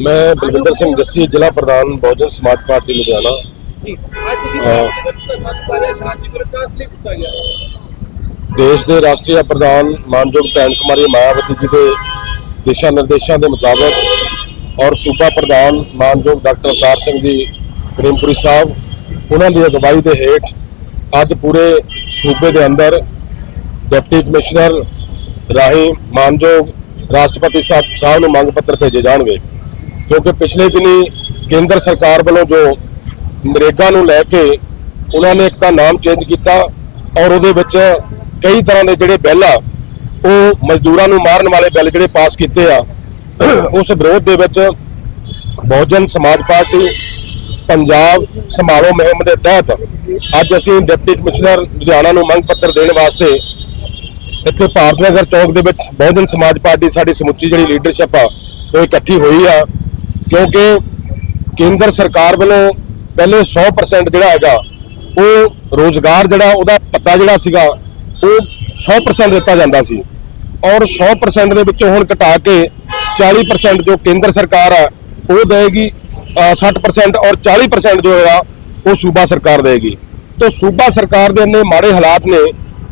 ਮੈਂ ਬਲਵਿੰਦਰ ਸਿੰਘ ਜੱਸੀ ਜ਼ਿਲ੍ਹਾ ਪ੍ਰਧਾਨ ਬਹੁਜਨ ਸਮਾਜ ਪਾਰਟੀ ਲੁਧਿਆਣਾ। ਦੇਸ਼ ਦੇ ਰਾਸ਼ਟਰੀ ਪ੍ਰਧਾਨ ਮਾਨਯੋਗ ਭੈਣ ਕੁਮਾਰੀ ਮਾਇਆਵਤੀ ਜੀ ਦੇ ਦਿਸ਼ਾ ਨਿਰਦੇਸ਼ਾਂ ਦੇ ਮੁਤਾਬਕ ਔਰ ਸੂਬਾ ਪ੍ਰਧਾਨ ਮਾਨਯੋਗ ਡਾਕਟਰ ਅਵਤਾਰ ਸਿੰਘ ਜੀ ਕਰੀਮਪੁਰੀ ਸਾਹਿਬ ਉਹਨਾਂ ਦੀ ਅਗਵਾਈ ਦੇ ਹੇਠ ਅੱਜ ਪੂਰੇ ਸੂਬੇ ਦੇ ਅੰਦਰ ਡਿਪਟੀ ਕਮਿਸ਼ਨਰ ਰਾਹੀਂ ਮਾਨਯੋਗ ਰਾਸ਼ਟਰਪਤੀ ਸਾਹਿਬ ਸਾਹਿਬ ਨੂੰ ਮੰਗ ਪੱਤਰ ਭੇਜੇ ਜਾਣਗੇ। ਕਿਉਂਕਿ ਪਿਛਲੇ ਦਿਨੀ ਕੇਂਦਰ ਸਰਕਾਰ ਵੱਲੋਂ ਜੋ ਨਰੇਗਾ ਨੂੰ ਲੈ ਕੇ ਉਹਨਾਂ ਨੇ ਇੱਕ ਤਾਂ ਨਾਮ ਚੇਂਜ ਕੀਤਾ ਔਰ ਉਹਦੇ ਵਿੱਚ ਕਈ ਤਰ੍ਹਾਂ ਦੇ ਜਿਹੜੇ ਬਿੱਲ ਆ, ਉਹ ਮਜ਼ਦੂਰਾਂ ਨੂੰ ਮਾਰਨ ਵਾਲੇ ਬਿੱਲ ਜਿਹੜੇ ਪਾਸ ਕੀਤੇ ਆ, ਉਸ ਵਿਰੋਧ ਦੇ ਵਿੱਚ ਬਹੁਜਨ ਸਮਾਜ ਪਾਰਟੀ, ਪੰਜਾਬ ਸਮਾਰੋਹ ਮੁਹਿੰਮ ਦੇ ਤਹਿਤ ਅੱਜ ਅਸੀਂ ਡਿਪਟੀ ਕਮਿਸ਼ਨਰ ਲੁਧਿਆਣਾ ਨੂੰ ਮੰਗ ਪੱਤਰ ਦੇਣ ਵਾਸਤੇ ਇੱਥੇ ਭਾਰਤ ਨਗਰ ਚੌਕ ਦੇ ਵਿੱਚ ਬਹੁਜਨ ਸਮਾਜ ਪਾਰਟੀ ਸਾਡੀ ਸਮੁੱਚੀ ਜਿਹੜੀ ਲੀਡਰਸ਼ਿਪ ਆ, ਉਹ ਇਕੱਠੀ ਹੋਈ ਆ। ਕਿਉਂਕਿ ਕੇਂਦਰ ਸਰਕਾਰ ਵੱਲੋਂ ਪਹਿਲੇ 100% ਜਿਹੜਾ ਹੈਗਾ, ਉਹ ਰੋਜ਼ਗਾਰ ਜਿਹੜਾ, ਉਹਦਾ ਪੱਤਾ ਜਿਹੜਾ ਸੀਗਾ, ਉਹ 100% ਦਿੱਤਾ ਜਾਂਦਾ ਸੀ। ਔਰ 100% ਦੇ ਵਿੱਚੋਂ ਹੁਣ ਘਟਾ ਕੇ 40% ਜੋ ਕੇਂਦਰ ਸਰਕਾਰ ਆ, ਉਹ ਦੇਗੀ 60% ਔਰ 40% ਜੋ ਹੈਗਾ ਉਹ ਸੂਬਾ ਸਰਕਾਰ ਦੇਗੀ ਤੋਂ ਸੂਬਾ ਸਰਕਾਰ ਦੇ ਇੰਨੇ ਮਾੜੇ ਹਾਲਾਤ ਨੇ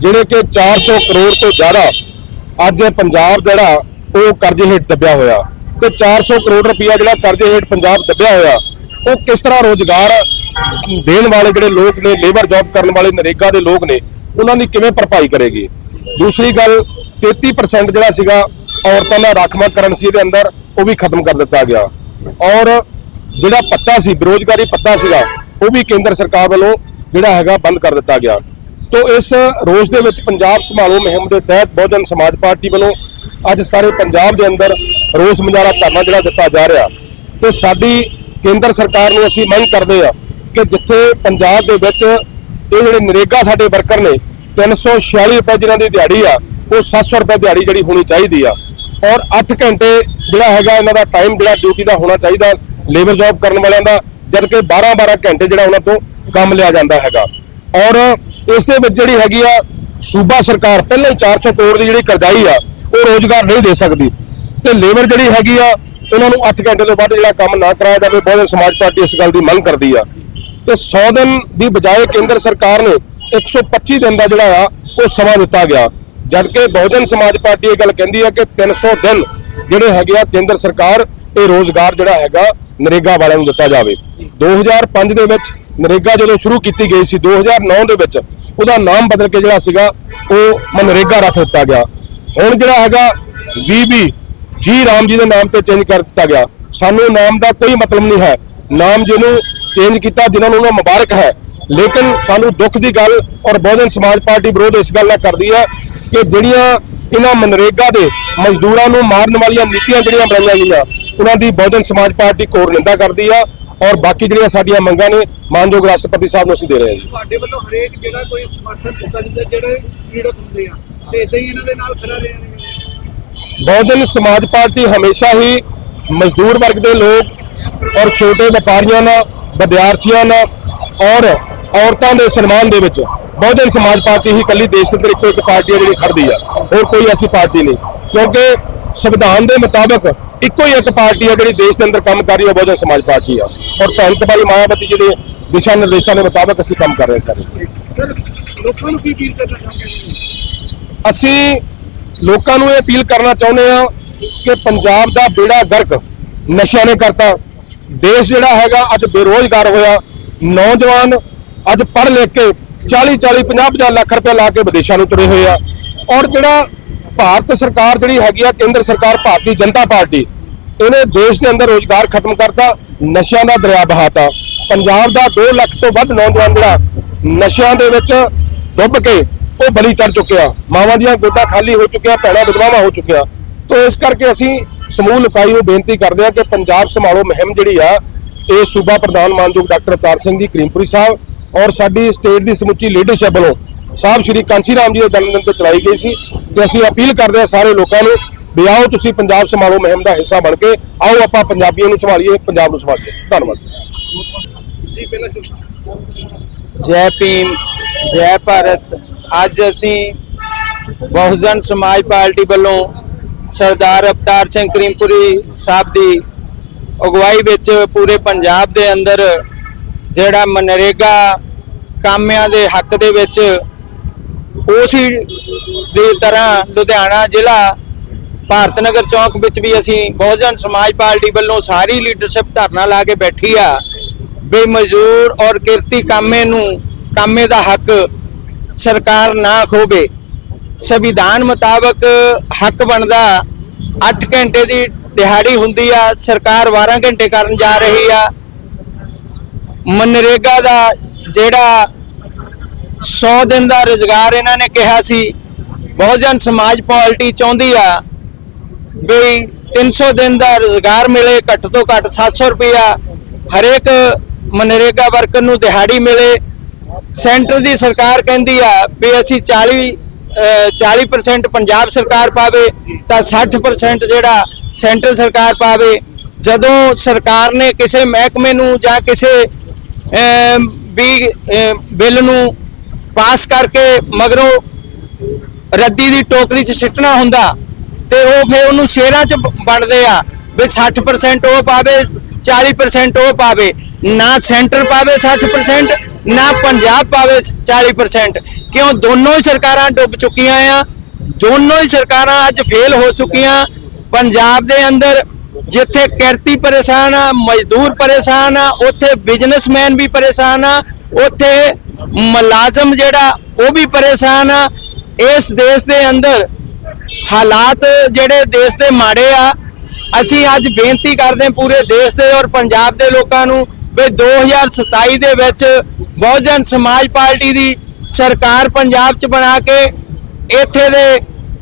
ਜਿਹੜੇ ਕਿ 400 ਕਰੋੜ ਤੋਂ ਜ਼ਿਆਦਾ ਅੱਜ ਪੰਜਾਬ ਜਿਹੜਾ ਉਹ ਕਰਜ਼ੇ ਹੇਠ ਦੱਬਿਆ ਹੋਇਆ। ਤੇ 400 ਕਰੋੜ ਰੁਪਇਆ ਜਿਹੜਾ ਕਰਜ਼ੇ ਹੇਠ ਪੰਜਾਬ ਦੱਬਿਆ ਹੋਇਆ, ਉਹ ਕਿਸ ਤਰ੍ਹਾਂ ਰੋਜ਼ਗਾਰ ਦੇਣ ਵਾਲੇ ਜਿਹੜੇ ਲੋਕ ਨੇ ਲੇਬਰ ਜੌਬ ਕਰਨ ਵਾਲੇ ਨਰੇਗਾ ਦੇ ਲੋਕ ਨੇ, ਉਹਨਾਂ ਦੀ ਕਿਵੇਂ ਭਰਪਾਈ ਕਰੇਗੀ? ਦੂਸਰੀ ਗੱਲ 33% ਜਿਹੜਾ ਸੀਗਾ ਔਰਤਾਂ ਦਾ ਰਾਖਵਾਂਕਰਨ ਸੀ ਇਹਦੇ ਅੰਦਰ, ਉਹ ਵੀ ਖਤਮ ਕਰ ਦਿੱਤਾ ਗਿਆ। ਔਰ ਜਿਹੜਾ ਪੱਤਾ ਸੀ, ਬੇਰੋਜ਼ਗਾਰੀ ਪੱਤਾ ਸੀਗਾ, ਉਹ ਵੀ ਕੇਂਦਰ ਸਰਕਾਰ ਵੱਲੋਂ ਜਿਹੜਾ ਹੈਗਾ ਬੰਦ ਕਰ ਦਿੱਤਾ ਗਿਆ। ਤੋਂ ਇਸ ਰੋਸ ਦੇ ਵਿੱਚ ਪੰਜਾਬ ਸੰਭਾਲੋ ਮੁਹਿੰਮ ਦੇ ਤਹਿਤ ਬਹੁਜਨ ਸਮਾਜ ਪਾਰਟੀ ਵੱਲੋਂ ਅੱਜ ਸਾਰੇ ਪੰਜਾਬ ਦੇ ਅੰਦਰ ਰੋਸ ਮੁਜ਼ਾਹਰਾ ਧਰਨਾ ਜਿਹੜਾ ਦਿੱਤਾ ਜਾ ਰਿਹਾ। ਤੇ ਸਾਡੀ ਕੇਂਦਰ ਸਰਕਾਰ ਨੂੰ ਅਸੀਂ ਮੰਗ ਕਰਦੇ ਆ ਕਿ ਜਿੱਥੇ ਪੰਜਾਬ ਦੇ ਵਿੱਚ ਇਹ ਜਿਹੜੇ ਨਰੇਗਾ ਸਾਡੇ ਵਰਕਰ ਨੇ 346 ਰੁਪਏ ਜਿਨ੍ਹਾਂ ਦੀ ਦਿਹਾੜੀ ਆ, ਉਹ 700 ਰੁਪਏ ਦਿਹਾੜੀ ਜਿਹੜੀ ਹੋਣੀ ਚਾਹੀਦੀ ਆ। ਔਰ 8 ਘੰਟੇ ਜਿਹੜਾ ਹੈਗਾ ਇਹਨਾਂ ਦਾ ਟਾਈਮ ਜਿਹੜਾ ਡਿਊਟੀ ਦਾ ਹੋਣਾ ਚਾਹੀਦਾ ਲੇਬਰ ਜੌਬ ਕਰਨ ਵਾਲਿਆਂ ਦਾ, ਜਦਕਿ 12 12 ਘੰਟੇ ਜਿਹੜਾ ਉਹਨਾਂ ਤੋਂ ਕੰਮ ਲਿਆ ਜਾਂਦਾ ਹੈਗਾ। ਔਰ ਇਸ ਦੇ ਵਿੱਚ ਜਿਹੜੀ ਹੈਗੀ ਆ ਸੂਬਾ ਸਰਕਾਰ ਪਹਿਲਾਂ ਹੀ 400 ਕਰੋੜ ਦੀ ਜਿਹੜੀ ਕਰਜ਼ਾਈ ਆ, ਉਹ ਰੋਜ਼ਗਾਰ ਨਹੀਂ ਦੇ ਸਕਦੀ। ਤੇ ਲੇਬਰ ਜਿਹੜੀ ਹੈਗੀ ਆ, ਉਹਨਾਂ ਨੂੰ 8 ਘੰਟੇ ਤੋਂ ਵੱਧ ਜਿਹੜਾ ਕੰਮ ਨਾ ਕਰਾਇਆ ਜਾਵੇ, ਬਹੁਜਨ ਸਮਾਜ ਪਾਰਟੀ ਇਸ ਗੱਲ ਦੀ ਮੰਗ ਕਰਦੀ ਆ। ਤੇ 100 ਦਿਨ ਦੀ ਬਜਾਏ ਕੇਂਦਰ ਸਰਕਾਰ ਨੇ 125 ਦਿਨ ਦਾ ਜਿਹੜਾ ਆ, ਉਹ ਸਮਾਂ ਦਿੱਤਾ ਗਿਆ। ਜਦਕਿ ਬਹੁਜਨ ਸਮਾਜ ਪਾਰਟੀ ਇਹ ਗੱਲ ਕਹਿੰਦੀ ਆ ਕਿ 300 ਦਿਨ ਜਿਹੜੇ ਹੈਗੇ ਆ ਕੇਂਦਰ ਸਰਕਾਰ, ਇਹ ਰੋਜ਼ਗਾਰ ਜਿਹੜਾ ਹੈਗਾ, ਨਰੇਗਾ ਵਾਲਿਆਂ ਨੂੰ ਦਿੱਤਾ ਜਾਵੇ। 2005 ਦੇ ਵਿੱਚ ਨਰੇਗਾ ਜਦੋਂ ਸ਼ੁਰੂ ਕੀਤੀ ਗਈ ਸੀ 2009 ਦੇ ਵਿੱਚ ਉਹਦਾ ਨਾਮ ਬਦਲ ਕੇ ਜਿਹੜਾ ਸੀਗਾ, ਉਹ ਮਨਰੇਗਾ ਰੱਖ ਦਿੱਤਾ ਗਿਆ। ਹੁਣ ਜਿਹੜਾ ਹੈਗਾ ਵੀਬੀ ਜੀ ਰਾਮ ਜੀ ਦੇ ਨਾਮ ਤੇ ਚੇਂਜ ਕਰ ਦਿੱਤਾ ਗਿਆ। ਸਾਨੂੰ ਨਾਮ ਦਾ ਕੋਈ ਮਤਲਬ ਨਹੀਂ ਹੈ। ਨਾਮ ਜਿਹਨੂੰ ਚੇਂਜ ਕੀਤਾ ਜਿਨ੍ਹਾਂ ਨੂੰ ਉਹਨਾਂ ਮੁਬਾਰਕ ਹੈ। ਲੇਕਿਨ ਸਾਨੂੰ ਦੁੱਖ ਦੀ ਗੱਲ ਔਰ ਬਹੁਜਨ ਸਮਾਜ ਪਾਰਟੀ ਵਿਰੋਧ ਇਸ ਗੱਲ ਨਾਲ ਕਰਦੀ ਹੈ ਕਿ ਜਿਹੜੀਆਂ ਇਹਨਾਂ ਮਨਰੇਗਾ ਦੇ ਮਜ਼ਦੂਰਾਂ ਨੂੰ ਮਾਰਨ ਵਾਲੀਆਂ ਨੀਤੀਆਂ ਜਿਹੜੀਆਂ ਬਣਾਈਆਂ ਗਈਆਂ, ਉਹਨਾਂ ਦੀ ਬਹੁਜਨ ਸਮਾਜ ਪਾਰਟੀ ਕੋਰ ਨਿੰਦਾ ਕਰਦੀ ਆ। ਔਰ ਬਾਕੀ ਜਿਹੜੀਆਂ ਸਾਡੀਆਂ ਮੰਗਾਂ ਨੇ ਮਾਨਯੋਗ ਰਾਸ਼ਟਰਪਤੀ ਸਾਹਿਬ ਨੂੰ ਅਸੀਂ ਦੇ ਰਹੇ ਹਾਂ ਜੀ। ਤੁਹਾਡੇ ਵੱਲੋਂ ਹਰੇਕ ਜਿਹੜਾ ਕੋਈ ਸਮਰਥਨ ਦਿੱਤਾ ਜਾਂਦਾ ਜਿਹੜੇ ਪੀੜਤ ਹੁੰਦੇ ਆ ਤੇ ਇਦਾਂ ਹੀ ਇਹਨਾਂ ਦੇ ਨਾਲ ਖੜਾ ਰਿਹਾ ਨੇ ਬਹੁਜਨ ਸਮਾਜ ਪਾਰਟੀ ਹਮੇਸ਼ਾ ਹੀ ਮਜ਼ਦੂਰ ਵਰਗ ਦੇ ਲੋਕ ਔਰ ਛੋਟੇ ਵਪਾਰੀਆਂ ਨਾਲ ਵਿਦਿਆਰਥੀਆਂ ਨਾਲ ਔਰ ਔਰਤਾਂ ਦੇ ਸਨਮਾਨ ਦੇ ਵਿੱਚ ਬਹੁਜਨ ਸਮਾਜ ਪਾਰਟੀ ਹੀ ਇਕੱਲੀ ਦੇਸ਼ ਦੇ ਅੰਦਰ ਇੱਕੋ ਇੱਕ ਪਾਰਟੀ ਹੈ ਜਿਹੜੀ ਖੜਦੀ ਆ। ਹੋਰ ਕੋਈ ਐਸੀ ਪਾਰਟੀ ਨਹੀਂ ਕਿਉਂਕਿ ਸੰਵਿਧਾਨ ਦੇ ਮੁਤਾਬਕ ਇੱਕੋ ਹੀ ਇੱਕ ਪਾਰਟੀ ਹੈ ਜਿਹੜੀ ਦੇਸ਼ ਦੇ ਅੰਦਰ ਕੰਮ ਕਰ ਰਹੀ ਹੈ ਬਹੁਜਨ ਸਮਾਜ ਪਾਰਟੀ ਆ। ਔਰ ਭੈਣ ਕੁਮਾਰੀ ਮਾਇਆਵਤੀ ਜੀ ਦੇ ਦਿਸ਼ਾ ਨਿਰਦੇਸ਼ਾਂ ਦੇ ਮੁਤਾਬਕ ਅਸੀਂ ਕੰਮ ਕਰ ਰਹੇ ਹਾਂ ਸਾਰੇ। ਲੋਕਾਂ ਨੂੰ ਕੀ ਅਪੀਲ ਕਰਨਾ ਚਾਹੁੰਦੇ ਅਸੀਂ ਲੋਕਾਂ ਨੂੰ ਇਹ ਅਪੀਲ ਕਰਨਾ ਚਾਹੁੰਦੇ ਆ ਕਿ ਪੰਜਾਬ ਦਾ ਬੇੜਾ ਗਰਕ ਨਸ਼ਿਆਂ ਨੇ ਕਰਤਾ। ਦੇਸ਼ ਜਿਹੜਾ ਹੈਗਾ ਅੱਜ ਬੇਰੋਜ਼ਗਾਰ ਹੋਇਆ। ਨੌਜਵਾਨ ਅੱਜ ਪੜ੍ਹ ਲਿਖ ਕੇ 40 40 50 50 ਲੱਖ ਰੁਪਏ ਲਾ ਕੇ ਵਿਦੇਸ਼ਾਂ ਨੂੰ ਤੁਰੇ ਹੋਏ ਆ। ਔਰ ਜਿਹੜਾ ਭਾਰਤ ਸਰਕਾਰ ਜਿਹੜੀ ਹੈਗੀ ਆ, ਕੇਂਦਰ ਸਰਕਾਰ ਭਾਰਤੀ ਜਨਤਾ ਪਾਰਟੀ, ਇਹਨੇ ਦੇਸ਼ ਦੇ ਅੰਦਰ ਰੋਜ਼ਗਾਰ ਖਤਮ ਕਰਤਾ, ਨਸ਼ਿਆਂ ਦਾ ਦਰਿਆ ਬਹਾਤਾ। ਪੰਜਾਬ ਦਾ 2 ਲੱਖ ਤੋਂ ਵੱਧ ਨੌਜਵਾਨ ਜਿਹੜਾ ਨਸ਼ਿਆਂ ਦੇ ਵਿੱਚ ਡੁੱਬ ਕੇ ਉਹ ਬਲੀ ਚੜ ਚੁੱਕਿਆ। ਮਾਵਾਂ ਦੀਆਂ ਗੋਦਾਂ ਖਾਲੀ ਹੋ ਚੁੱਕਿਆ, ਭੈਣਾਂ ਵਿਧਵਾਵਾਂ ਹੋ ਚੁੱਕੀਆਂ। ਤੋਂ ਇਸ ਕਰਕੇ ਅਸੀਂ ਸਮੂਹ ਲੋਕਾਈ ਨੂੰ ਬੇਨਤੀ ਕਰਦੇ ਹਾਂ ਕਿ ਪੰਜਾਬ ਸੰਭਾਲੋ ਮੁਹਿੰਮ ਜਿਹੜੀ ਆ, ਇਹ ਸੂਬਾ ਪ੍ਰਧਾਨ ਮਾਨਯੋਗ ਡਾਕਟਰ ਅਵਤਾਰ ਸਿੰਘ ਜੀ, ਕਰੀਮਪੁਰੀ ਸਾਹਿਬ ਔਰ ਸਾਡੀ ਸਟੇਟ ਦੀ ਸਮੁੱਚੀ ਲੀਡਰਸ਼ਿਪ ਵੱਲੋਂ ਸਾਹਿਬ ਸ਼੍ਰੀ ਕਾਂਚੀ ਰਾਮ ਜੀ ਦੇ ਜਨਮਦਿਨ ਤੇ ਚਲਾਈ ਗਈ ਸੀ ਤੇ ਅਸੀਂ ਅਪੀਲ ਕਰਦੇ ਹਾਂ ਸਾਰੇ ਲੋਕਾਂ ਨੂੰ ਵੀ ਆਓ ਤੁਸੀਂ ਪੰਜਾਬ ਸੰਭਾਲੋ ਮੁਹਿੰਮ ਦਾ ਹਿੱਸਾ ਬਣ ਕੇ, ਆਓ ਆਪਾਂ ਪੰਜਾਬੀਆਂ ਨੂੰ ਸੰਭਾਲੀਏ, ਪੰਜਾਬ ਨੂੰ ਸੰਭਾਲੀਏ। ਧੰਨਵਾਦ। ਜੈ ਭੀਮ, ਜੈ ਭਾਰਤ। ਅੱਜ ਅਸੀਂ ਬਹੁਜਨ ਸਮਾਜ ਪਾਰਟੀ ਵੱਲੋਂ ਸਰਦਾਰ ਅਵਤਾਰ ਸਿੰਘ ਕਰੀਮਪੁਰੀ ਸਾਹਿਬ ਦੀ ਅਗਵਾਈ ਵਿੱਚ ਪੂਰੇ ਪੰਜਾਬ ਦੇ ਅੰਦਰ ਜਿਹੜਾ ਮਨਰੇਗਾ ਕਾਮਿਆਂ ਦੇ ਹੱਕ ਦੇ ਵਿੱਚ ਉਸੇ ਦੇ ਤਰ੍ਹਾਂ ਲੁਧਿਆਣਾ ਜ਼ਿਲ੍ਹਾ, ਭਾਰਤ ਨਗਰ ਚੌਕ ਵਿੱਚ ਵੀ ਅਸੀਂ ਬਹੁਜਨ ਸਮਾਜ ਪਾਰਟੀ ਵੱਲੋਂ ਸਾਰੀ ਲੀਡਰਸ਼ਿਪ ਧਰਨਾ ਲਾ ਕੇ ਬੈਠੀ ਆ। ਵੀ ਮਜ਼ਦੂਰ ਔਰ ਕਿਰਤੀ ਕਾਮੇ ਨੂੰ, ਕਾਮੇ ਦਾ ਹੱਕ ਸਰਕਾਰ ਨਾ ਖੋਵੇ। ਸੰਵਿਧਾਨ ਮੁਤਾਬਕ ਹੱਕ ਬਣਦਾ 8 ਘੰਟੇ ਦੀ ਦਿਹਾੜੀ ਹੁੰਦੀ ਆ, ਸਰਕਾਰ 12 ਘੰਟੇ ਕਰਨ ਜਾ ਰਹੀ ਆ। ਮਨਰੇਗਾ ਦਾ ਜਿਹੜਾ 100 ਦਿਨ ਦਾ ਰੁਜ਼ਗਾਰ ਇਹਨਾਂ ਨੇ ਕਿਹਾ ਸੀ। ਬਹੁਜਨ ਸਮਾਜ ਪਾਰਟੀ ਚਾਹੁੰਦੀ ਆ ਵੀ 300 ਦਿਨ ਦਾ ਰੁਜ਼ਗਾਰ ਮਿਲੇ, ਘੱਟ ਤੋਂ ਘੱਟ 700 ਰੁਪਇਆ ਹਰੇਕ ਮਨਰੇਗਾ ਵਰਕਰ ਨੂੰ ਦਿਹਾੜੀ ਮਿਲੇ। ਸੈਂਟਰ ਦੀ ਸਰਕਾਰ ਕਹਿੰਦੀ ਆ ਵੀ ਅਸੀਂ 40 ਅਹ 40% ਪੰਜਾਬ ਸਰਕਾਰ ਪਾਵੇ ਤਾਂ 60% ਜਿਹੜਾ ਸੈਂਟਰ ਸਰਕਾਰ ਪਾਵੇ। ਜਦੋਂ ਸਰਕਾਰ ਨੇ ਕਿਸੇ ਮਹਿਕਮੇ ਨੂੰ ਜਾਂ ਕਿਸੇ ਵੀ ਬਿੱਲ ਨੂੰ ਪਾਸ ਕਰਕੇ ਮਗਰੋਂ ਰੱਦੀ ਦੀ ਟੋਕਰੀ 'ਚ ਸਿੱਟਣਾ ਹੁੰਦਾ ਤੇ ਉਹ ਫਿਰ ਉਹਨੂੰ ਸ਼ੇਰਾਂ 'ਚ ਵੰਡਦੇ ਆ ਵੀ 60% ਉਹ ਪਾਵੇ 40% ਉਹ ਪਾਵੇ, ਨਾ ਸੈਂਟਰ ਪਾਵੇ 60% ਨਾ ਪੰਜਾਬ ਪਾਵੇ 40% ਕਿਉਂ? ਦੋਨੋਂ ਹੀ ਸਰਕਾਰਾਂ ਡੁੱਬ ਚੁੱਕੀਆਂ ਆ। ਦੋਨੋਂ ਹੀ ਸਰਕਾਰਾਂ ਅੱਜ ਫੇਲ ਹੋ ਚੁੱਕੀਆਂ। ਪੰਜਾਬ ਦੇ ਅੰਦਰ ਜਿੱਥੇ ਕਿਰਤੀ ਪਰੇਸ਼ਾਨ ਆ, ਮਜ਼ਦੂਰ ਪਰੇਸ਼ਾਨ ਆ, ਉੱਥੇ ਬਿਜ਼ਨਸਮੈਨ ਵੀ ਪਰੇਸ਼ਾਨ ਆ, ਉੱਥੇ ਮੁਲਾਜ਼ਮ ਜਿਹੜਾ, ਉਹ ਵੀ ਪਰੇਸ਼ਾਨ ਆ। ਇਸ ਦੇਸ਼ ਦੇ ਅੰਦਰ ਹਾਲਾਤ ਜਿਹੜੇ ਦੇਸ਼ ਦੇ ਮਾੜੇ ਆ। ਅਸੀਂ ਅੱਜ ਬੇਨਤੀ ਕਰਦੇ ਹਾਂ ਪੂਰੇ ਦੇਸ਼ ਦੇ ਔਰ ਪੰਜਾਬ ਦੇ ਲੋਕਾਂ ਨੂੰ ਵੀ 2027 ਦੇ ਵਿੱਚ ਬਹੁਜਨ ਸਮਾਜ ਪਾਰਟੀ ਦੀ ਸਰਕਾਰ ਪੰਜਾਬ 'ਚ ਬਣਾ ਕੇ ਇੱਥੇ ਦੇ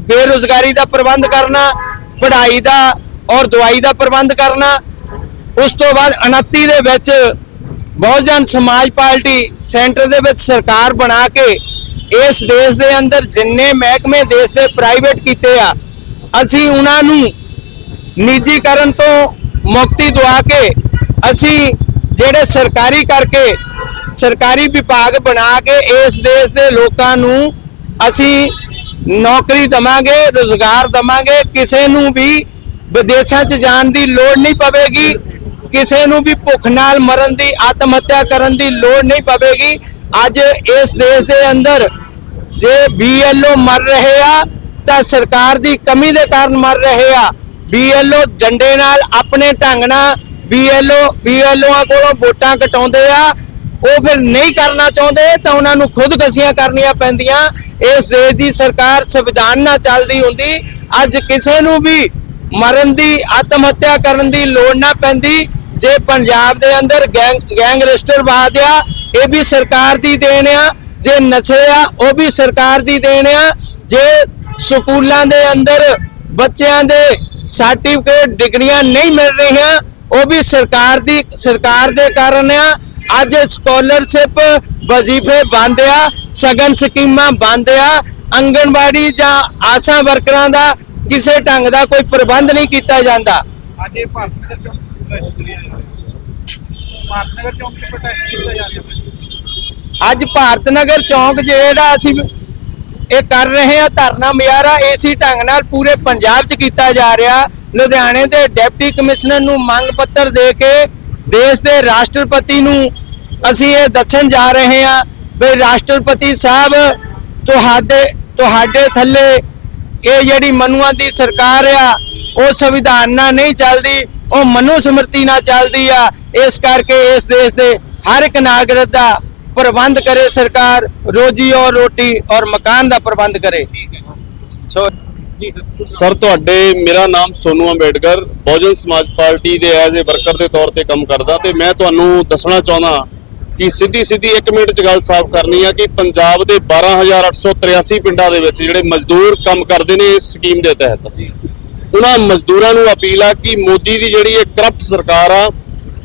ਬੇਰੁਜ਼ਗਾਰੀ ਦਾ ਪ੍ਰਬੰਧ ਕਰਨਾ, ਪੜ੍ਹਾਈ ਦਾ ਔਰ ਦਵਾਈ ਦਾ ਪ੍ਰਬੰਧ ਕਰਨਾ, ਉਸ ਤੋਂ ਬਾਅਦ 29 ਦੇ ਵਿੱਚ ਬਹੁਜਨ ਸਮਾਜ ਪਾਰਟੀ ਸੈਂਟਰ ਦੇ ਵਿੱਚ ਸਰਕਾਰ ਬਣਾ ਕੇ ਇਸ ਦੇਸ਼ ਦੇ ਅੰਦਰ ਜਿੰਨੇ ਮਹਿਕਮੇ ਦੇਸ਼ ਦੇ ਪ੍ਰਾਈਵੇਟ ਕੀਤੇ ਆ, ਅਸੀਂ ਉਹਨਾਂ ਨੂੰ ਨਿੱਜੀਕਰਨ ਤੋਂ ਮੁਕਤੀ ਦਵਾ ਕੇ ਅਸੀਂ ਜਿਹੜੇ ਸਰਕਾਰੀ ਕਰਕੇ ਸਰਕਾਰੀ ਵਿਭਾਗ ਬਣਾ ਕੇ ਇਸ ਦੇਸ਼ ਦੇ ਲੋਕਾਂ ਨੂੰ ਅਸੀਂ ਨੌਕਰੀ ਦਵਾਂਗੇ, ਰੋਜ਼ਗਾਰ ਦਵਾਂਗੇ, ਕਿਸੇ ਨੂੰ ਵੀ ਵਿਦੇਸ਼ਾਂ 'ਚ ਜਾਣ ਦੀ ਲੋੜ ਨਹੀਂ ਪਵੇਗੀ। ਕਿਸੇ ਨੂੰ ਵੀ ਭੁੱਖ ਨਾਲ ਮਰਨ ਦੀ, ਆਤਮ ਹੱਤਿਆ ਕਰਨ ਦੀ ਲੋੜ ਨਹੀਂ ਪਵੇਗੀ। ਅੱਜ ਇਸ ਦੇਸ਼ ਦੇ ਅੰਦਰ ਜੇ ਬੀਐਲਓ ਮਰ ਰਹੇ ਆ, ਤਾਂ ਸਰਕਾਰ ਦੀ ਕਮੀ ਦੇ ਕਾਰਨ ਮਰ ਰਹੇ ਆ। ਬੀਐਲਓ ਡੰਡੇ ਨਾਲ ਆਪਣੇ ਢੰਗ ਨਾਲ ਬੀਐਲਓ ਬੀਐਲਓਆਂ ਕੋਲੋਂ ਵੋਟਾਂ ਕਟਾਉਂਦੇ ਆ। ਉਹ ਫਿਰ ਨਹੀਂ ਕਰਨਾ ਚਾਹੁੰਦੇ, ਤਾਂ ਉਹਨਾਂ ਨੂੰ ਖੁਦਕਸ਼ੀਆਂ ਕਰਨੀਆਂ ਪੈਂਦੀਆਂ। ਇਸ ਦੇਸ਼ ਦੀ ਸਰਕਾਰ ਸੰਵਿਧਾਨ ਨਾਲ ਚੱਲਦੀ ਹੁੰਦੀ। ਅੱਜ ਕਿਸੇ ਨੂੰ ਵੀ ਮਰਨ ਦੀ, ਆਤਮ ਹੱਤਿਆ ਕਰਨ ਦੀ ਲੋੜ ਨਾ ਪੈਂਦੀ। ਜੇ ਪੰਜਾਬ ਦੇ ਅੰਦਰ ਗੈਂਗ ਬਾਦ ਆ, ਇਹ ਵੀ ਸਰਕਾਰ ਦੀ ਦੇਣ ਆ। ਜੇ ਨਸ਼ੇ ਆ, ਉਹ ਵੀ ਸਰਕਾਰ ਦੀ ਦੇਣ ਆ। ਜੇ ਸਕੂਲਾਂ ਦੇ ਅੰਦਰ ਬੱਚਿਆਂ ਦੇ ਸਰਟੀਫਿਕੇਟ ਡਿਗਰੀਆਂ ਨਹੀਂ ਮਿਲ ਰਹੀਆਂ, ਉਹ ਵੀ ਸਰਕਾਰ ਦੀ, ਸਰਕਾਰ ਦੇ ਕਾਰਨ ਆ। ਅੱਜ ਸਕਾਲਰਸ਼ਿਪ ਵਜ਼ੀਫੇ ਬੰਦ ਆ, ਸਗਨ ਸਕੀਮਾਂ ਬੰਦ ਆ। ਅੰਗਨਵਾੜੀ ਜਾਂ ਆਸ਼ਾ ਵਰਕਰਾਂ ਦਾ ਕਿਸੇ ਢੰਗ ਦਾ ਕੋਈ ਪ੍ਰਬੰਧ ਨਹੀਂ ਕੀਤਾ ਜਾਂਦਾ। ਅੱਜ ਭਾਰਤ ਨਗਰ ਚੌਂਕ ਚੌਂਕ ਤੇ ਪ੍ਰੋਟੈਸਟ ਕੀਤਾ ਜਾ ਰਿਹਾ ਅੱਜ ਭਾਰਤ ਨਗਰ ਚੌਂਕ ਜਿਹੜਾ ਅਸੀਂ ਇਹ ਕਰ ਰਹੇ ਆ ਧਰਨਾ ਮਿਆਰਾ ਏਸੀ ਢੰਗ ਨਾਲ ਪੂਰੇ ਪੰਜਾਬ 'ਚ ਕੀਤਾ ਜਾ ਰਿਹਾ। ਲੁਧਿਆਣੇ ਦੇ ਡਿਪਟੀ ਕਮਿਸ਼ਨਰ ਨੂੰ ਮੰਗ ਪੱਤਰ ਦੇ ਕੇ ਦੇਸ਼ ਦੇ ਰਾਸ਼ਟਰਪਤੀ ਨੂੰ ਅਸੀਂ ਇਹ ਦੱਸਣ ਜਾ ਰਹੇ ਹਾਂ ਵੀ ਰਾਸ਼ਟਰਪਤੀ ਸਾਹਿਬ, ਤੁਹਾਡੇ ਤੁਹਾਡੇ ਥੱਲੇ ਇਹ ਜਿਹੜੀ ਮਨੂਆਂ ਦੀ ਸਰਕਾਰ ਆ, ਉਹ ਸੰਵਿਧਾਨ ਨਾਲ ਨਹੀਂ ਚੱਲਦੀ। ਉਹ ਮਨੂ ਸਮਰਤੀ ਨਾਲ ਚੱਲਦੀ ਆ। ਇਸ ਕਰਕੇ ਇਸ ਦੇਸ਼ ਦੇ ਹਰ ਇੱਕ ਨਾਗਰਿਕ ਦਾ ਪ੍ਰਬੰਧ ਕਰੇ ਸਰਕਾਰ, ਰੋਜੀ ਔਰ ਰੋਟੀ ਔਰ ਮਕਾਨ ਦਾ ਪ੍ਰਬੰਧ ਕਰੇ। ਸੋ ਸਰ, ਤੁਹਾਡੇ, ਮੇਰਾ ਨਾਮ ਸੋਨੂ ਅੰਬੇਡਕਰ, ਬਹੁਜਨ ਸਮਾਜ ਪਾਰਟੀ ਦੇ ਐਜ਼ ਅ ਵਰਕਰ ਦੇ ਤੌਰ ਤੇ ਕੰਮ ਕਰਦਾ ਤੇ ਮੈਂ ਤੁਹਾਨੂੰ ਦੱਸਣਾ ਚਾਹੁੰਦਾ ਕਿ ਸਿੱਧੀ ਸਿੱਧੀ 1 ਮਿੰਟ ਚ ਗੱਲ ਸਾਫ਼ ਕਰਨੀ ਆ ਕਿ ਪੰਜਾਬ ਦੇ 12883 ਪਿੰਡਾਂ ਦੇ ਵਿੱਚ ਜਿਹੜੇ ਮਜ਼ਦੂਰ ਕੰਮ ਕਰਦੇ ਨੇ ਇਸ ਸਕੀਮ ਦੇ ਤਹਿਤ। ਉਹਨਾਂ ਮਜ਼ਦੂਰਾਂ ਨੂੰ ਅਪੀਲ ਆ ਕਿ ਮੋਦੀ ਦੀ ਜਿਹੜੀ ਇਹ ਕਰਪਟ ਸਰਕਾਰ ਆ,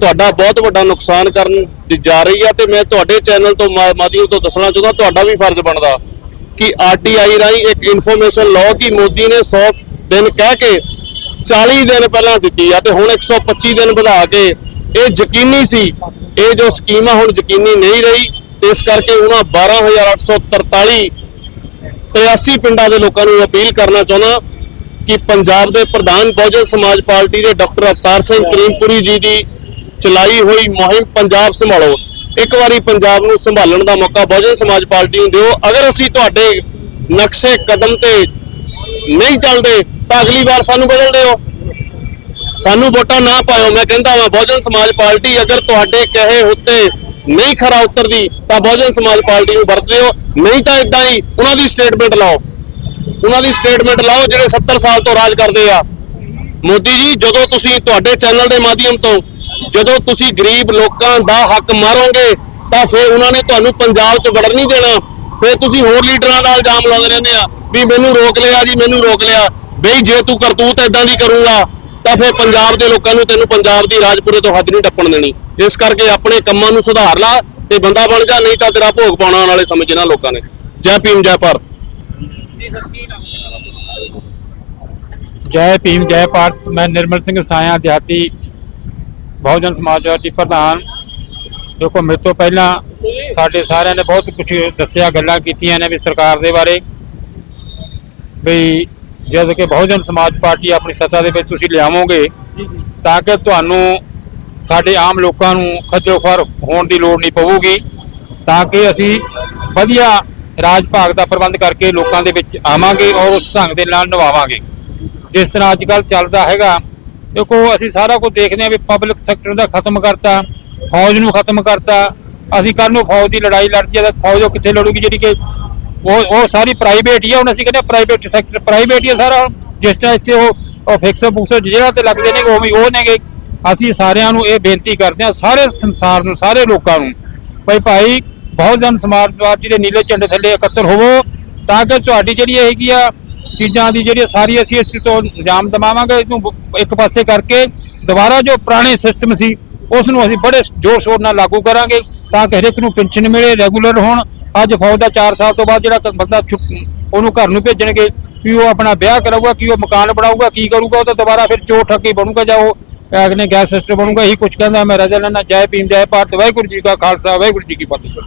ਤੁਹਾਡਾ ਬਹੁਤ ਵੱਡਾ ਨੁਕਸਾਨ ਕਰਨ ਦੀ ਜਾ ਰਹੀ ਆ ਤੇ ਮੈਂ ਤੁਹਾਡੇ ਚੈਨਲ ਤੋਂ ਮਾ- ਮਾਧਿਅਮ ਤੋਂ ਦੱਸਣਾ ਚਾਹੁੰਦਾ, ਤੁਹਾਡਾ ਵੀ ਫਰਜ਼ ਬਣਦਾ ਕਿ ਆਰਟੀਆਈ ਰਾਹੀਂ ਇੱਕ ਇਨਫੋਰਮੇਸ਼ਨ ਲਓ ਕਿ ਮੋਦੀ ਨੇ 100 ਦਿਨ ਕਹਿ ਕੇ 40 ਦਿਨ ਪਹਿਲਾਂ ਦਿੱਤੀ ਆ ਤੇ ਹੁਣ 125 ਦਿਨ ਵਧਾ ਕੇ ਇਹ ਯਕੀਨੀ ਸੀ, ਇਹ ਜੋ ਸਕੀਮ ਆ, ਹੁਣ ਯਕੀਨੀ ਨਹੀਂ ਰਹੀ ਤੇ ਇਸ ਕਰਕੇ ਉਹਨਾਂ 12843 83 ਪਿੰਡਾਂ ਦੇ ਲੋਕਾਂ ਨੂੰ ਅਪੀਲ ਕਰਨਾ ਚਾਹੁੰਦਾ। ਕਿ ਪੰਜਾਬ ਦੇ ਪ੍ਰਧਾਨ ਬਹੁਜਨ ਸਮਾਜ ਪਾਰਟੀ ਦੇ ਡਾਕਟਰ ਅਵਤਾਰ ਸਿੰਘ ਕਰੀਮਪੁਰੀ ਜੀ ਦੀ ਚਲਾਈ ਹੋਈ ਮੁਹਿੰਮ ਪੰਜਾਬ ਸੰਭਾਲੋ। ਇੱਕ ਵਾਰੀ ਪੰਜਾਬ ਨੂੰ ਸੰਭਾਲਣ ਦਾ ਮੌਕਾ ਬਹੁਜਨ ਸਮਾਜ ਪਾਰਟੀ ਨੂੰ ਦਿਓ। ਅਗਰ ਅਸੀਂ ਤੁਹਾਡੇ ਨਕਸ਼ੇ ਕਦਮ ਤੇ ਨਹੀਂ ਚੱਲਦੇ, ਤਾਂ ਅਗਲੀ ਵਾਰ ਸਾਨੂੰ ਬਦਲ ਦਿਓ। ਸਾਨੂੰ ਵੋਟਾਂ ਨਾ ਪਾਇਓ, ਮੈਂ ਕਹਿੰਦਾ ਵਾਂ, ਬਹੁਜਨ ਸਮਾਜ ਪਾਰਟੀ ਅਗਰ ਤੁਹਾਡੇ ਕਹੇ ਉੱਤੇ ਨਹੀਂ ਖਰਾ ਉਤਰਦੀ, ਤਾਂ ਬਹੁਜਨ ਸਮਾਜ ਪਾਰਟੀ ਨੂੰ ਵਰਤ ਲਿਓ ਨਹੀਂ ਤਾਂ ਇਦਾਂ ਹੀ ਉਹਨਾਂ ਦੀ ਸਟੇਟਮੈਂਟ ਲਾਓ। ਉਹਨਾਂ ਦੀ ਸਟੇਟਮੈਂਟ ਲਾਓ ਜਿਹੜੇ 70 ਸਾਲ ਤੋਂ ਰਾਜ ਕਰਦੇ ਆ। ਮੋਦੀ ਜੀ, ਜਦੋਂ ਤੁਸੀਂ ਤੁਹਾਡੇ ਚੈਨਲ ਦੇ ਮਾਧਿਅਮ ਤੋਂ ਜਦੋਂ ਤੁਸੀਂ ਗਰੀਬ ਲੋਕਾਂ ਦਾ ਹੱਕ ਮਾਰੋਗੇ, ਤਾਂ ਫਿਰ ਉਹਨਾਂ ਨੇ ਤੁਹਾਨੂੰ ਪੰਜਾਬ 'ਚ ਵੜਨ ਨਹੀਂ ਦੇਣਾ। ਫਿਰ ਤੁਸੀਂ ਹੋਰ ਲੀਡਰਾਂ ਦਾ ਇਲਜ਼ਾਮ ਲਾਉਂਦੇ ਰਹਿੰਦੇ ਆ ਵੀ ਮੈਨੂੰ ਰੋਕ ਲਿਆ ਜੀ, ਮੈਨੂੰ ਰੋਕ ਲਿਆ। ਬਈ ਜੇ ਤੂੰ ਕਰਤੂਤ ਇਦਾਂ ਦੀ ਕਰੂੰਗਾ, ਤਾਂ ਫਿਰ ਪੰਜਾਬ ਦੇ ਲੋਕਾਂ ਨੂੰ ਤੈਨੂੰ ਪੰਜਾਬ ਦੀ ਰਾਜਪੁਰੇ ਤੋਂ ਹੱਦ ਨਹੀਂ ਟੱਪਣ ਦੇਣੀ। ਇਸ ਕਰਕੇ ਆਪਣੇ ਕੰਮਾਂ ਨੂੰ ਸੁਧਾਰ ਲਾ ਤੇ ਬੰਦਾ ਬਣ ਜਾ, ਨਹੀਂ ਤਾਂ ਤੇਰਾ ਭੋਗ ਪਾਉਣਾ ਆਉਣ ਵਾਲੇ ਸਮੇਂ 'ਚ ਇਹਨਾਂ ਲੋਕਾਂ ਨੇ। ਜੈ ਭੀਮ, ਜੈ ਭਾਰਤ। ਜੈ ਭੀਮ, ਜੈ ਭਾਰਤ। ਮੈਂ ਨਿਰਮਲ ਸਿੰਘ ਸਾਇਆ, ਦਿਹਾਤੀ ਬਹੁਜਨ ਸਮਾਜ ਪਾਰਟੀ ਪ੍ਰਧਾਨ। ਦੇਖੋ, ਮੇਰੇ ਤੋਂ ਪਹਿਲਾਂ ਸਾਡੇ ਸਾਰਿਆਂ ਨੇ ਬਹੁਤ ਕੁਝ ਦੱਸਿਆ, ਗੱਲਾਂ ਕੀਤੀਆਂ ਨੇ ਵੀ ਸਰਕਾਰ ਦੇ ਬਾਰੇ। ਵੀ ਜਦ ਕਿ ਬਹੁਜਨ ਸਮਾਜ ਪਾਰਟੀ ਆਪਣੀ ਸੱਤਾ ਦੇ ਵਿੱਚ ਤੁਸੀਂ ਲਿਆਵੋਗੇ, ਤਾਂ ਕਿ ਤੁਹਾਨੂੰ ਸਾਡੇ ਆਮ ਲੋਕਾਂ ਨੂੰ ਖੱਜਲ ਖੁਆਰ ਹੋਣ ਦੀ ਲੋੜ ਨਹੀਂ ਪਵੇਗੀ ਤਾਂ ਕਿ ਅਸੀਂ ਵਧੀਆ ਰਾਜ ਭਾਗ ਦਾ ਪ੍ਰਬੰਧ ਕਰਕੇ ਲੋਕਾਂ ਦੇ ਵਿੱਚ ਆਵਾਂਗੇ ਔਰ ਉਸ ਢੰਗ ਦੇ ਨਾਲ ਨਿਭਾਵਾਂਗੇ। ਜਿਸ ਤਰ੍ਹਾਂ ਅੱਜ ਕੱਲ੍ਹ ਚੱਲਦਾ ਹੈਗਾ, ਦੇਖੋ ਅਸੀਂ ਸਾਰਾ ਕੁਝ ਦੇਖਦੇ ਹਾਂ ਵੀ ਪਬਲਿਕ ਸੈਕਟਰ ਦਾ ਖਤਮ ਕਰਤਾ, ਫੌਜ ਨੂੰ ਖਤਮ ਕਰਤਾ। ਅਸੀਂ ਕੱਲ੍ਹ ਨੂੰ ਫੌਜ ਦੀ ਲੜਾਈ ਲੜਦੀ ਹੈ ਤਾਂ ਫੌਜ ਉਹ ਕਿੱਥੇ ਲੜੂਗੀ ਜਿਹੜੀ ਕਿ ਉਹ ਉਹ ਸਾਰੀ ਪ੍ਰਾਈਵੇਟ ਹੀ ਆ ਹੁਣ ਅਸੀਂ ਕਹਿੰਦੇ ਪ੍ਰਾਈਵੇਟ ਸੈਕਟਰ ਪ੍ਰਾਈਵੇਟ ਹੀ ਆ ਸਾਰਾ। ਜਿਸ ਤਰ੍ਹਾਂ ਇੱਥੇ ਉਹ ਫਿਕਸ ਬੁਕਸ ਜਿਹੜਾ ਤੇ ਲੱਗਦੇ ਨੇ, ਉਹ ਵੀ ਉਹ ਨੇਗੇ। ਅਸੀਂ ਸਾਰਿਆਂ ਨੂੰ ਇਹ ਬੇਨਤੀ ਕਰਦੇ ਹਾਂ, ਸਾਰੇ ਸੰਸਾਰ ਨੂੰ, ਸਾਰੇ ਲੋਕਾਂ ਨੂੰ ਭਾਈ ਭਾਈ ਬਹੁਜਨ ਸਮਾਜ ਪਾਰਟੀ ਦੇ ਨੀਲੇ ਝੰਡੇ ਥੱਲੇ ਇਕੱਤਰ ਹੋਵੋ, ਤਾਂ ਕਿ ਤੁਹਾਡੀ ਜਿਹੜੀ ਹੈਗੀ ਆ ਚੀਜ਼ਾਂ ਦੀ ਜਿਹੜੀ ਸਾਰੀ ਅਸੀਂ ਇਸ ਤੋਂ ਇਲਜ਼ਾਮ ਦਵਾਵਾਂਗੇ ਇਹਨੂੰ ਬ- ਇੱਕ ਪਾਸੇ ਕਰਕੇ ਦੁਬਾਰਾ ਜੋ ਪੁਰਾਣੇ ਸਿਸਟਮ ਸੀ ਉਸ ਨੂੰ ਅਸੀਂ ਬੜੇ ਜ਼ੋਰ ਸ਼ੋਰ ਨਾਲ ਲਾਗੂ ਕਰਾਂਗੇ, ਤਾਂ ਕਿ ਹਰੇਕ ਨੂੰ ਪੈਨਸ਼ਨ ਮਿਲੇ, ਰੈਗੂਲਰ ਹੋਣ। ਅੱਜ ਫੌਜ ਦਾ 4 ਸਾਲ ਤੋਂ ਬਾਅਦ ਜਿਹੜਾ ਬੰਦਾ ਛੁੱਟ- ਉਹਨੂੰ ਘਰ ਨੂੰ ਭੇਜਣਗੇ, ਕਿ ਉਹ ਆਪਣਾ ਵਿਆਹ ਕਰਾਊਗਾ, ਕਿ ਉਹ ਮਕਾਨ ਬਣਾਊਗਾ, ਕੀ ਕਰੂਗਾ, ਉਹ ਤਾਂ ਦੁਬਾਰਾ ਫਿਰ ਚੋਰ ਠੱਗੀ ਬਣੂਗਾ ਜਾਂ ਉਹ ਅਗਨੇ ਗੈਸ ਸਿਸਟਮ ਬਣੂਗਾ, ਇਹੀ ਕੁਝ ਕਹਿੰਦਾ ਮੈਂ ਰਜਾ ਲੈਣਾ ਜੈ ਭੀਮ, ਜੈ ਭਾਰਤ, ਵਾਹਿਗੁਰੂ ਜੀ ਕਾ ਖਾਲਸਾ, ਵਾਹਿਗੁਰੂ ਜੀ ਕੀ ਫਤਿਹ।